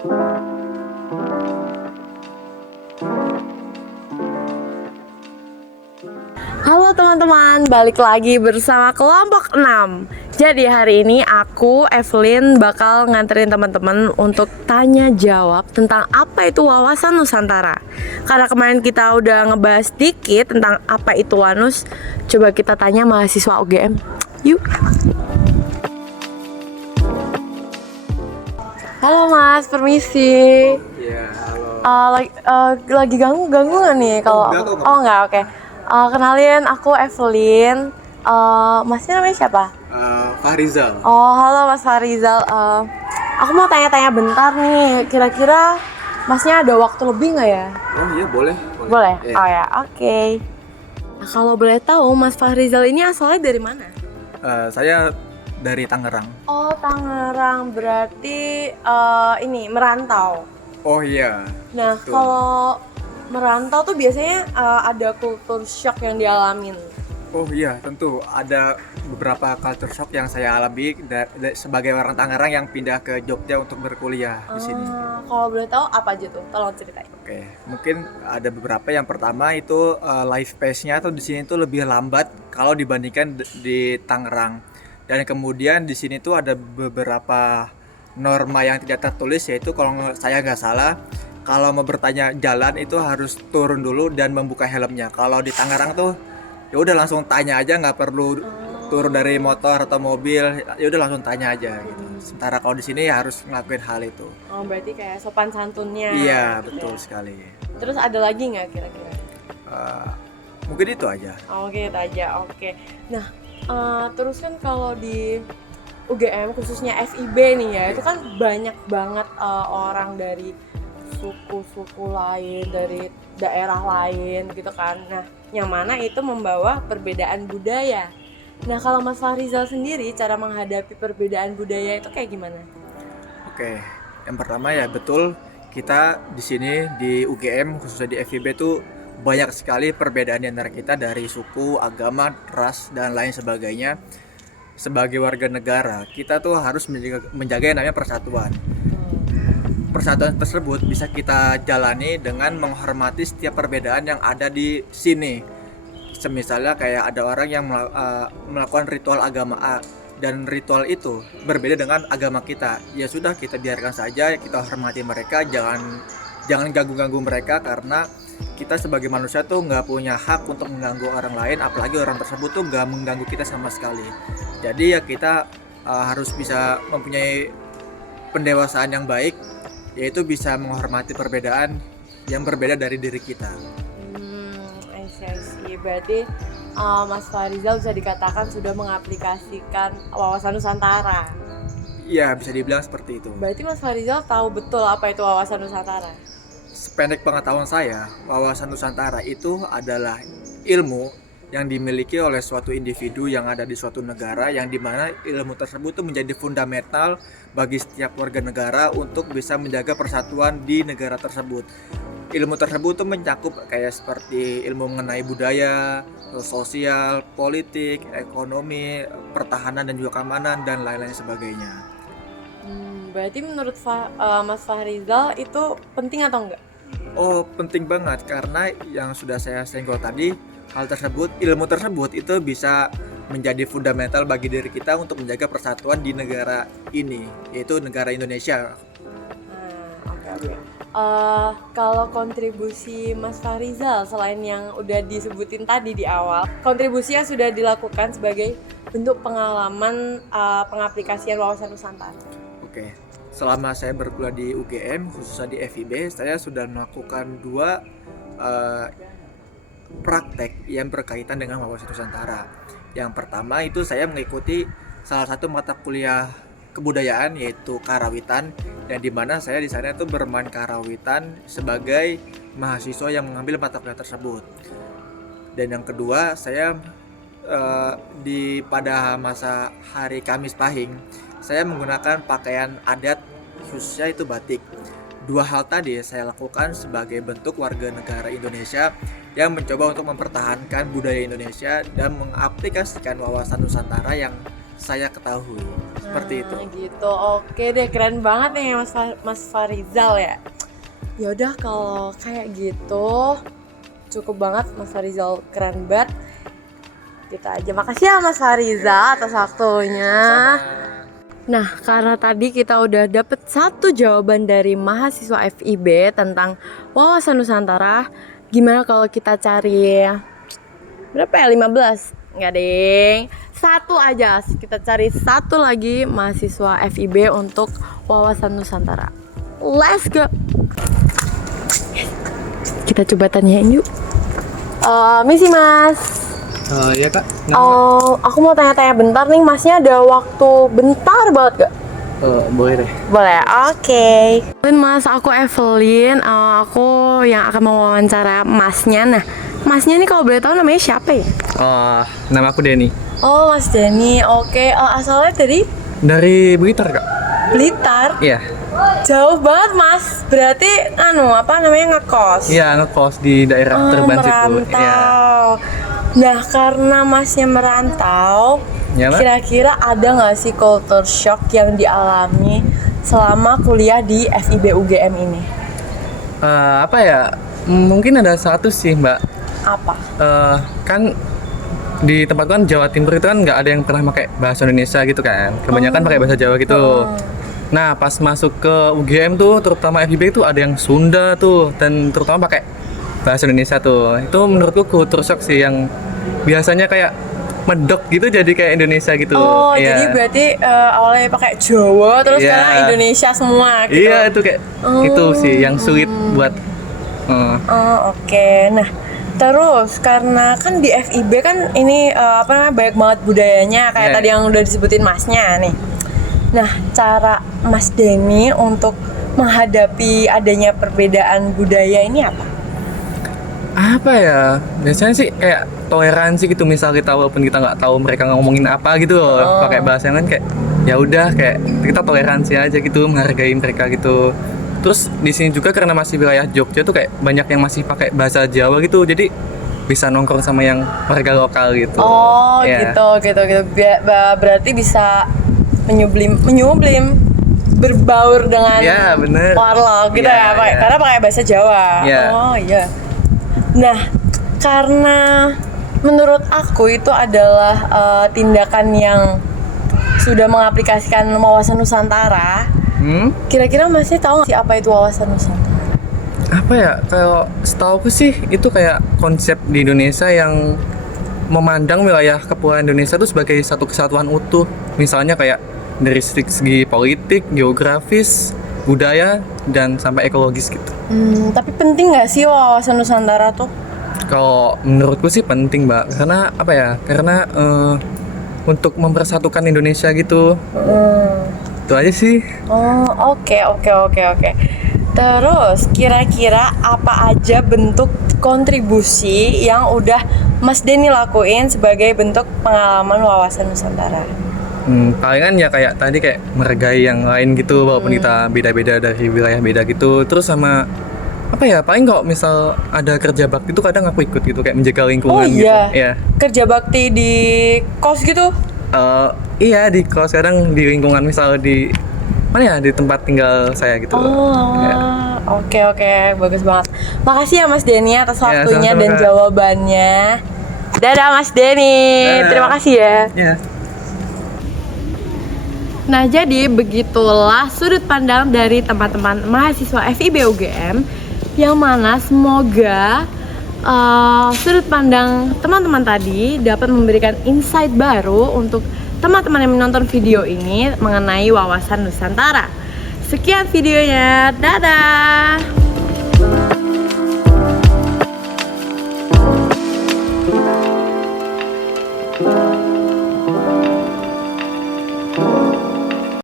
Halo teman-teman, balik lagi bersama kelompok 6. Jadi hari ini aku, Evelyn, bakal nganterin teman-teman untuk tanya jawab tentang apa itu wawasan Nusantara. Karena kemarin kita udah ngebahas dikit tentang apa itu WANUS, coba kita tanya mahasiswa UGM. Yuk. Halo Mas, permisi. Iya, halo. Lagi ganggu nggak nih kalau? Enggak kok, Oh nggak, oke. Kenalin, aku Evelyn. Masnya namanya siapa? Fahrizal. Oh, halo Mas Farizal. Aku mau tanya-tanya bentar nih. Kira-kira Masnya ada waktu lebih nggak ya? Oh iya, boleh. Boleh? Iya. Oh ya, oke. Nah, kalau boleh tahu, Mas Farizal ini asalnya dari mana? Saya dari Tangerang. Oh, Tangerang. Berarti ini merantau. Oh iya. Nah, Betul. kalau merantau tuh biasanya ada culture shock yang dialamin. Oh iya, tentu ada beberapa culture shock yang saya alami sebagai orang Tangerang yang pindah ke Jogja untuk berkuliah di sini. Kalau boleh tahu apa aja tuh? Tolong ceritain. Oke, mungkin ada beberapa. Yang pertama itu life pace-nya tuh di sini tuh lebih lambat kalau dibandingkan di Tangerang. Dan kemudian di sini tuh ada beberapa norma yang tidak tertulis, yaitu kalau saya nggak salah, kalau mau bertanya jalan itu harus turun dulu dan membuka helmnya. Kalau di Tangerang tuh ya udah langsung tanya aja, nggak perlu turun dari motor atau mobil, ya udah langsung tanya aja gitu. Sementara kalau di sini ya harus ngelakuin hal itu. Oh, berarti kayak sopan santunnya. Iya, betul sekali. Terus ada lagi nggak kira-kira? Mungkin itu aja. Oke, itu aja. Oke. Nah, terus kan kalau di UGM khususnya FIB nih ya, itu kan banyak banget orang dari suku-suku lain, dari daerah lain gitu kan. Nah, yang mana itu membawa perbedaan budaya. Nah, kalau Mas Farizal sendiri cara menghadapi perbedaan budaya itu kayak gimana? Oke, yang pertama ya betul, kita di sini di UGM khususnya di FIB tuh banyak sekali perbedaan di antara kita dari suku, agama, ras dan lain sebagainya. Sebagai warga negara, kita tuh harus menjaga yang namanya persatuan. Persatuan tersebut bisa kita jalani dengan menghormati setiap perbedaan yang ada di sini. Semisalnya kayak ada orang yang melakukan ritual agama A dan ritual itu berbeda dengan agama kita. Ya sudah, kita biarkan saja, kita hormati mereka, jangan ganggu-ganggu mereka, karena kita sebagai manusia tuh nggak punya hak untuk mengganggu orang lain, apalagi orang tersebut tuh nggak mengganggu kita sama sekali. Jadi ya kita harus bisa mempunyai pendewasaan yang baik, yaitu bisa menghormati perbedaan yang berbeda dari diri kita. I see. Berarti Mas Farizal bisa dikatakan sudah mengaplikasikan wawasan Nusantara. Iya, bisa dibilang seperti itu. Berarti Mas Farizal tahu betul apa itu wawasan Nusantara? Sependek pengetahuan saya, wawasan Nusantara itu adalah ilmu yang dimiliki oleh suatu individu yang ada di suatu negara, yang dimana ilmu tersebut itu menjadi fundamental bagi setiap warga negara untuk bisa menjaga persatuan di negara tersebut. Ilmu tersebut itu mencakup kayak seperti ilmu mengenai budaya, sosial, politik, ekonomi, pertahanan dan juga keamanan dan lain-lain sebagainya. Berarti menurut Mas Farizal itu penting atau enggak? Oh, penting banget, karena yang sudah saya senggol tadi, hal tersebut, ilmu tersebut itu bisa menjadi fundamental bagi diri kita untuk menjaga persatuan di negara ini, yaitu negara Indonesia. Oke. Kalau kontribusi Mas Farizal selain yang udah disebutin tadi di awal, kontribusi yang sudah dilakukan sebagai bentuk pengalaman pengaplikasian wawasan Nusantara. Oke, selama saya berkuliah di UGM, khususnya di FIB, saya sudah melakukan 2 praktek yang berkaitan dengan wawasan Nusantara. Yang pertama itu saya mengikuti salah satu mata kuliah kebudayaan, yaitu karawitan, yang dimana saya di sana itu bermain karawitan sebagai mahasiswa yang mengambil mata kuliah tersebut. Dan yang kedua, saya pada masa hari Kamis Pahing, saya menggunakan pakaian adat, khususnya itu batik. 2 hal tadi saya lakukan sebagai bentuk warga negara Indonesia yang mencoba untuk mempertahankan budaya Indonesia dan mengaplikasikan wawasan Nusantara yang saya ketahui. Seperti itu. Gitu. Oke deh, keren banget nih Mas Farizal ya. Ya udah kalau kayak gitu cukup banget, Mas Farizal keren banget. Gitu aja. Makasih ya Mas Farizal atas waktunya. Nah, karena tadi kita udah dapet satu jawaban dari mahasiswa FIB tentang wawasan Nusantara, gimana kalau kita cari berapa ya? 15? Enggak ding, satu aja. Kita cari satu lagi mahasiswa FIB untuk wawasan Nusantara. Let's go. Kita coba tanyain yuk. Misi Mas. Iya kak. Aku mau tanya-tanya bentar nih, Masnya ada waktu bentar banget gak? Boleh deh. Boleh, oke. Mas, aku Evelyn, aku yang akan mewawancara Masnya. Nah, Masnya nih kalau boleh tahu namanya siapa ya? Nama aku Denny. Oh, Mas Denny, oke. Asalnya Dari Blitar kak. Blitar? Iya. Jauh banget Mas, berarti ngekos? Iya, ngekos di daerah Terban situ. Merantau. Iya. Nah, karena Masnya merantau, Ya, Mbak? kira-kira ada nggak sih culture shock yang dialami selama kuliah di FIB UGM ini? Apa ya? Mungkin ada satu sih mbak. Apa? Kan di tempat kan Jawa Timur itu kan nggak ada yang pernah pakai bahasa Indonesia gitu kan. Kebanyakan pakai bahasa Jawa gitu. Nah, pas masuk ke UGM tuh, terutama FIB itu ada yang Sunda tuh, dan terutama pakai bahasa Indonesia tuh. Itu menurutku culture shock sih, yang biasanya kayak medok gitu jadi kayak Indonesia gitu. Oh, Iya. jadi berarti awalnya pakai Jawa, terus Iya. sekarang Indonesia semua gitu? Iya, itu kayak itu sih yang sulit buat. Oh, oke. Nah, terus karena kan di FIB kan ini banyak banget budayanya kayak Iya. tadi yang udah disebutin Masnya nih. Nah, cara Mas Denny untuk menghadapi adanya perbedaan budaya ini apa? Apa ya? Biasanya sih kayak toleransi gitu, misal kita walaupun kita nggak tahu mereka ngomongin apa gitu loh, pakai bahasa yang kan kayak ya udah kayak kita toleransi aja gitu, menghargai mereka gitu. Terus di sini juga karena masih wilayah Jogja tuh kayak banyak yang masih pakai bahasa Jawa gitu, jadi bisa nongkrong sama yang warga lokal gitu. Oh, Ya. gitu. Berarti bisa menyublim berbaur dengan Ya, bener. warlock gitu Ya, ya, ya. karena pakai bahasa Jawa. Ya. Oh iya. Nah, karena menurut aku itu adalah tindakan yang sudah mengaplikasikan wawasan Nusantara. Kira-kira Masnya tahu nggak sih apa itu wawasan Nusantara? Apa ya, kalau setauku sih itu kayak konsep di Indonesia yang memandang wilayah kepulauan Indonesia itu sebagai satu kesatuan utuh. Misalnya kayak dari segi politik, geografis, budaya, dan sampai ekologis gitu. Tapi penting nggak sih wawasan Nusantara tuh? Kalau menurutku sih penting mbak, karena apa ya, karena untuk mempersatukan Indonesia gitu. Itu aja sih. Oh, oke. Terus kira-kira apa aja bentuk kontribusi yang udah Mas Denny lakuin sebagai bentuk pengalaman wawasan Nusantara? Palingan ya kayak tadi kayak menghargai yang lain gitu, walaupun kita beda-beda dari wilayah beda gitu. Terus sama apa ya, paling kalau misal ada kerja bakti itu kadang aku ikut gitu, kayak menjaga lingkungan Oh iya. gitu. Iya. Kerja bakti di kos gitu? Iya, di kos, kadang di lingkungan, misal di mana ya, di tempat tinggal saya gitu. Ya. Oke, bagus banget. Makasih ya Mas Denny atas Ya, waktunya sama-sama, dan Kak. jawabannya. Dadah Mas Denny. Dadah. Terima kasih ya. Iya. Nah, jadi begitulah sudut pandang dari teman-teman mahasiswa FIB UGM, yang mana semoga sudut pandang teman-teman tadi dapat memberikan insight baru untuk teman-teman yang menonton video ini mengenai wawasan Nusantara. Sekian videonya, dadah!